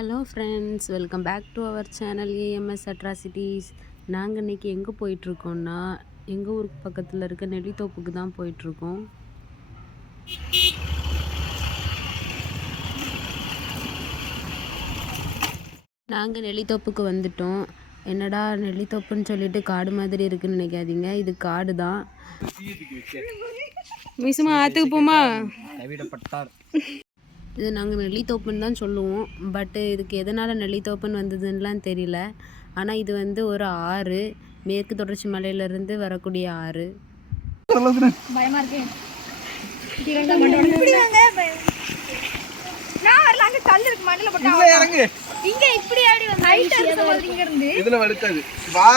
Hello friends welcome back to our channel AMS atrocities. நாங்கள் இன்றைக்கி எங்கே போயிட்டுருக்கோம்னா எங்கள் ஊருக்கு பக்கத்தில் இருக்க நெல்லித்தோப்புக்கு தான் போயிட்டுருக்கோம். நாங்கள் நெல்லித்தோப்புக்கு வந்துட்டோம். என்னடா நெல்லித்தோப்புன்னு சொல்லிட்டு காடு மாதிரி இருக்குன்னு நினைக்காதீங்க இது காடு தான். மிசுமா ஆற்றுக்கு போமா இது நாங்கள் நெல்லித்தோப்புன்னு தான் சொல்லுவோம். பட்டு இதுக்கு எதனால் நெல்லித்தோப்புன்னு வந்ததுன்னெலாம் தெரியல. ஆனால் இது வந்து ஒரு ஆறு. மேற்கு தொடர்ச்சி மலையிலேருந்து வரக்கூடிய ஆறு. பயமா இருக்கு. இப்படி வாங்க பயம். நான் வரல அங்க கல் இருக்கு மண்ணில போட்டா இதுல இறங்கு. இங்க இப்படி ஆடி வந்து ஹைட் இருக்கு போல இங்க இருந்து. இதுல வழுக்காது வா.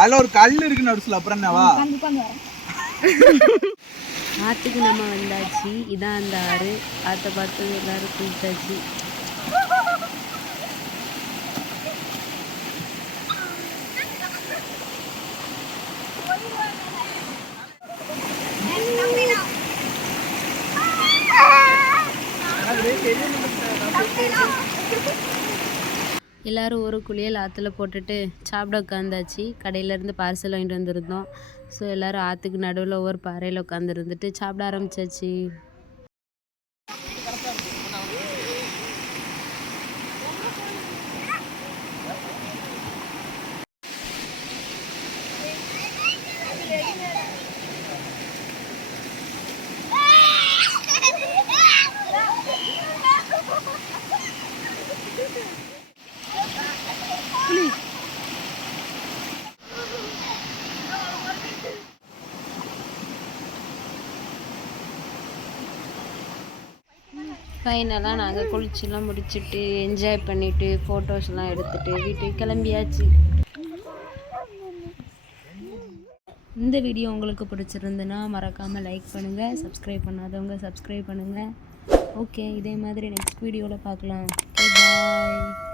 அதுல ஒரு கல் இருக்கு நடுசுல அப்புறம் என்ன? வா. வரேன். ஆற்றுக்கு நம்ம வந்தாச்சு இதான் அந்த ஆறு ஆற்றை பார்த்து எல்லோரும் குளிச்சாச்சு எல்லோரும் ஒரு குளியல் ஆற்றுல போட்டுட்டு சாப்பிட உட்காந்தாச்சு. கடையிலேருந்து பார்சல் வாங்கிட்டு வந்திருந்தோம். ஸோ எல்லோரும் ஆற்றுக்கு நடுவில் ஒவ்வொரு பாறையில் உட்காந்துருந்துட்டு சாப்பிட ஆரம்பிச்சாச்சு. ஃபைனலாக நாங்கள் குளிச்சுலாம் முடிச்சுட்டு என்ஜாய் பண்ணிவிட்டு ஃபோட்டோஸ்லாம் எடுத்துகிட்டு வீட்டுக்கு கிளம்பியாச்சு. இந்த வீடியோ உங்களுக்கு பிடிச்சிருந்துன்னா மறக்காமல் லைக் பண்ணுங்கள் சப்ஸ்கிரைப் பண்ணாதவங்க சப்ஸ்கிரைப் பண்ணுங்கள் ஓகே இதே மாதிரி நெக்ஸ்ட் வீடியோவில் பார்க்கலாம். பாய்